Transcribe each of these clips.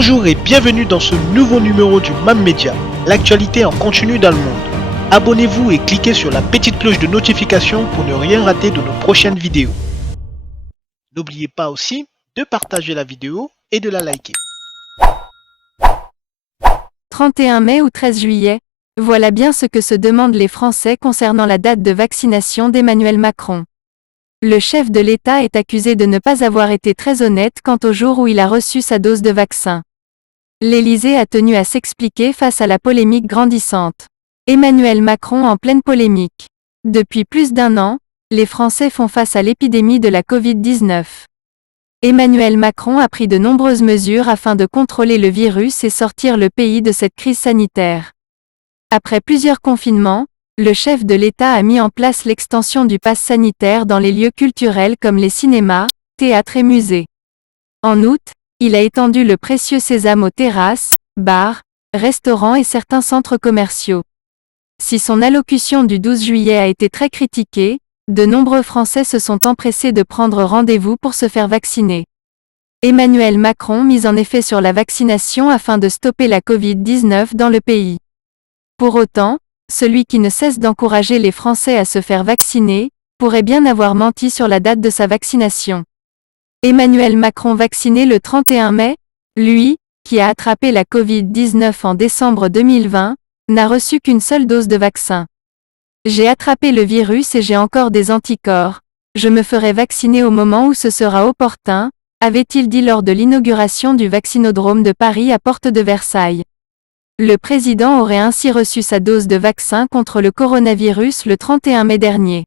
Bonjour et bienvenue dans ce nouveau numéro du MAM Media, l'actualité en continu dans le monde. Abonnez-vous et cliquez sur la petite cloche de notification pour ne rien rater de nos prochaines vidéos. N'oubliez pas aussi de partager la vidéo et de la liker. 31 mai ou 13 juillet, voilà bien ce que se demandent les Français concernant la date de vaccination d'Emmanuel Macron. Le chef de l'État est accusé de ne pas avoir été très honnête quant au jour où il a reçu sa dose de vaccin. L'Élysée a tenu à s'expliquer face à la polémique grandissante. Emmanuel Macron en pleine polémique. Depuis plus d'un an, les Français font face à l'épidémie de la Covid-19. Emmanuel Macron a pris de nombreuses mesures afin de contrôler le virus et sortir le pays de cette crise sanitaire. Après plusieurs confinements, le chef de l'État a mis en place l'extension du pass sanitaire dans les lieux culturels comme les cinémas, théâtres et musées. En août, il a étendu le précieux sésame aux terrasses, bars, restaurants et certains centres commerciaux. Si son allocution du 12 juillet a été très critiquée, de nombreux Français se sont empressés de prendre rendez-vous pour se faire vacciner. Emmanuel Macron mise en effet sur la vaccination afin de stopper la Covid-19 dans le pays. Pour autant, celui qui ne cesse d'encourager les Français à se faire vacciner, pourrait bien avoir menti sur la date de sa vaccination. Emmanuel Macron vacciné le 31 mai, lui, qui a attrapé la Covid-19 en décembre 2020, n'a reçu qu'une seule dose de vaccin. J'ai attrapé le virus et j'ai encore des anticorps. Je me ferai vacciner au moment où ce sera opportun, avait-il dit lors de l'inauguration du vaccinodrome de Paris à Porte de Versailles. Le président aurait ainsi reçu sa dose de vaccin contre le coronavirus le 31 mai dernier.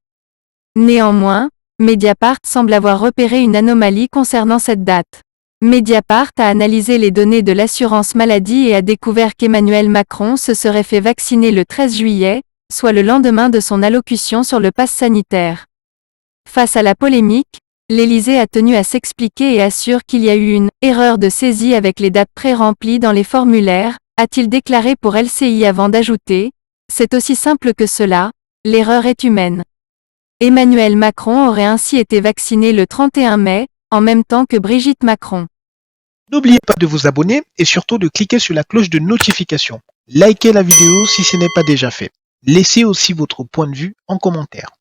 Néanmoins, Mediapart semble avoir repéré une anomalie concernant cette date. Mediapart a analysé les données de l'assurance maladie et a découvert qu'Emmanuel Macron se serait fait vacciner le 13 juillet, soit le lendemain de son allocution sur le pass sanitaire. Face à la polémique, l'Élysée a tenu à s'expliquer et assure qu'il y a eu une « erreur de saisie avec les dates pré-remplies dans les formulaires », a-t-il déclaré pour LCI avant d'ajouter « C'est aussi simple que cela, l'erreur est humaine ». Emmanuel Macron aurait ainsi été vacciné le 31 mai, en même temps que Brigitte Macron. N'oubliez pas de vous abonner et surtout de cliquer sur la cloche de notification. Likez la vidéo si ce n'est pas déjà fait. Laissez aussi votre point de vue en commentaire.